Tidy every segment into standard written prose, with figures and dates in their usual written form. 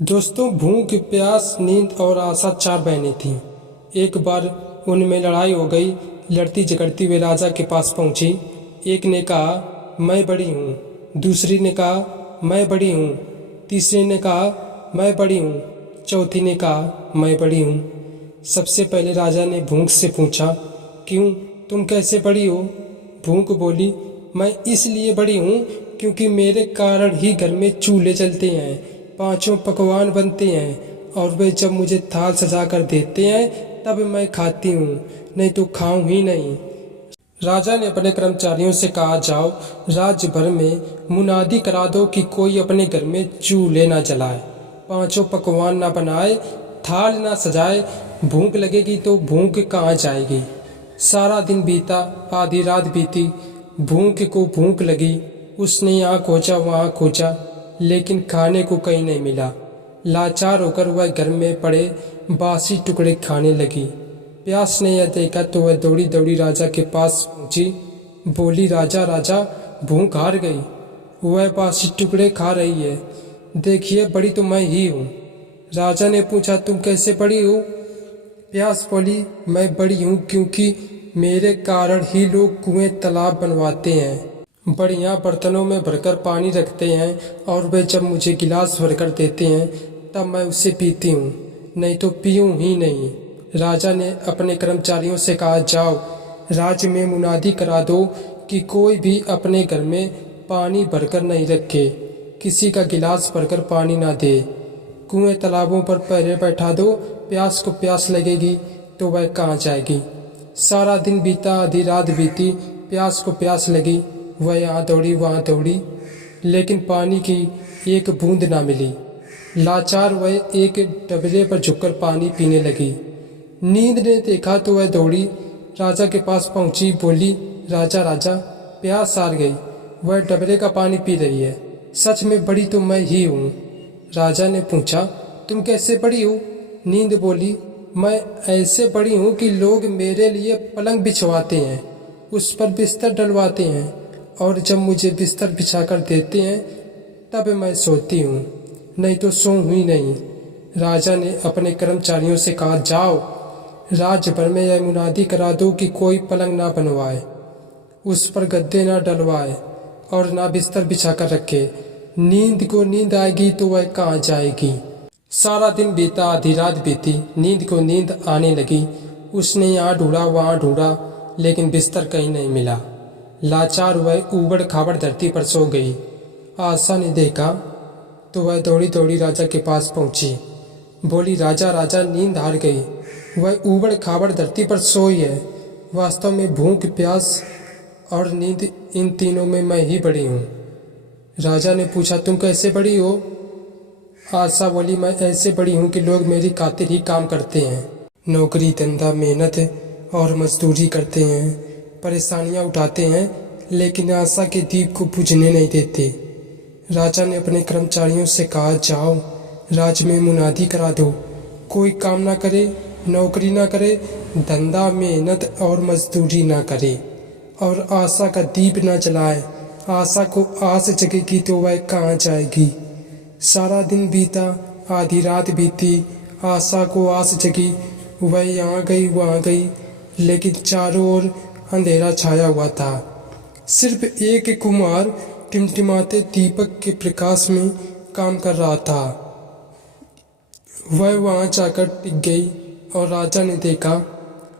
दोस्तों, भूख, प्यास, नींद और आशा चार बहनें थीं। एक बार उनमें लड़ाई हो गई। लड़ती झगड़ती वे राजा के पास पहुंची। एक ने कहा, मैं बड़ी हूँ। दूसरी ने कहा, मैं बड़ी हूँ। तीसरी ने कहा, मैं बड़ी हूँ। चौथी ने कहा, मैं बड़ी हूँ। सबसे पहले राजा ने भूख से पूछा, क्यों, तुम कैसे बड़ी हो? भूख बोली, मैं इसलिए बड़ी हूँ क्योंकि मेरे कारण ही घर में चूल्हे जलते हैं, पांचों पकवान बनते हैं और वे जब मुझे थाल सजा कर देते हैं तब मैं खाती हूँ, नहीं तो खाऊं ही नहीं। राजा ने अपने कर्मचारियों से कहा, जाओ राज्य भर में मुनादी करा दो कि कोई अपने घर में चूल्हे ना जलाए, पांचों पकवान ना बनाए, थाल ना सजाए। भूख लगेगी तो भूख कहाँ जाएगी। सारा दिन बीता, आधी रात बीती। भूख को भूख लगी। उसने यहाँ खोजा वहाँ खोजा, लेकिन खाने को कहीं नहीं मिला। लाचार होकर वह घर में पड़े बासी टुकड़े खाने लगी। प्यास ने यह देखा तो वह दौड़ी दौड़ी राजा के पास पहुंची। बोली, राजा राजा, भूख हार गई। वह बासी टुकड़े खा रही है। देखिए, बड़ी तो मैं ही हूँ। राजा ने पूछा, तुम कैसे बड़ी हो? प्यास बोली, मैं बड़ी हूँ क्योंकि मेरे कारण ही लोग कुएं तालाब बनवाते हैं, बढ़िया बर्तनों में भरकर पानी रखते हैं और वे जब मुझे गिलास भरकर देते हैं तब मैं उसे पीती हूँ, नहीं तो पीऊँ ही नहीं। राजा ने अपने कर्मचारियों से कहा, जाओ राज्य में मुनादी करा दो कि कोई भी अपने घर में पानी भरकर नहीं रखे, किसी का गिलास भरकर पानी ना दे। कुएं तालाबों पर पहरे बैठा दो, प्यास को प्यास लगेगी तो वह कहाँ जाएगी। सारा दिन बीता, आधी रात बीती। प्यास को प्यास लगी। वह यहाँ दौड़ी वहाँ दौड़ी, लेकिन पानी की एक बूंद ना मिली। लाचार वह एक डबरे पर झुककर पानी पीने लगी। नींद ने देखा तो वह दौड़ी राजा के पास पहुंची। बोली, राजा राजा, प्यास हार गई। वह डबरे का पानी पी रही है। सच में बड़ी तो मैं ही हूँ। राजा ने पूछा, तुम कैसे बड़ी हो? नींद बोली, मैं ऐसे बड़ी हूँ कि लोग मेरे लिए पलंग बिछवाते हैं, उस पर बिस्तर डलवाते हैं और जब मुझे बिस्तर बिछाकर देते हैं तब मैं सोती हूँ, नहीं तो सोऊं ही नहीं। राजा ने अपने कर्मचारियों से कहा, जाओ राज्य भर में यह मुनादी करा दो कि कोई पलंग ना बनवाए, उस पर गद्दे ना डलवाए और ना बिस्तर बिछाकर रखे। नींद को नींद आएगी तो वह कहाँ जाएगी। सारा दिन बीता, आधी रात बीती। नींद को नींद आने लगी। उसने यहाँ ढूंढा वहाँ ढूंढा, लेकिन बिस्तर कहीं नहीं मिला। लाचार वह ऊबड़ खाबड़ धरती पर सो गई। आशा ने देखा तो वह दौड़ी दौड़ी राजा के पास पहुंची। बोली, राजा राजा, नींद हार गई। वह ऊबड़ खाबड़ धरती पर सोई है। वास्तव में भूख, प्यास और नींद, इन तीनों में मैं ही बड़ी हूँ। राजा ने पूछा, तुम कैसे बड़ी हो? आशा बोली, मैं ऐसे बड़ी हूँ कि लोग मेरी खातिर ही काम करते हैं, नौकरी धंधा मेहनत और मजदूरी करते हैं, परेशानियां उठाते हैं, लेकिन आशा के दीप को बुझने नहीं देते। राजा ने अपने कर्मचारियों से कहा, जाओ राज्य में मुनादी करा दो, कोई काम ना करे, नौकरी ना करे, धंधा मेहनत और मजदूरी ना करे और आशा का दीप ना जलाए। आशा को आस जगेगी तो वह कहाँ जाएगी। सारा दिन बीता, आधी रात बीती। आशा को आस जगी। वह यहाँ गई वहाँ गई, लेकिन चारों ओर अंधेरा छाया हुआ था। सिर्फ एक कुम्हार टिमटिमाते दीपक के प्रकाश में काम कर रहा था। वह वहां जाकर टिक गई और राजा ने देखा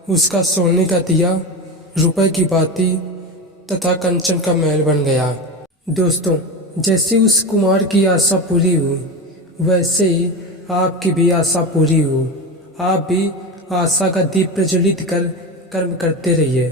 उसका सोने का दिया, रुपए की बाती तथा कंचन का महल बन गया। दोस्तों, जैसे उस कुमार की आशा पूरी हुई, वैसे ही आपकी भी आशा पूरी हो। आप भी आशा का दीप प्रज्वलित कर कर्म करते रहिए।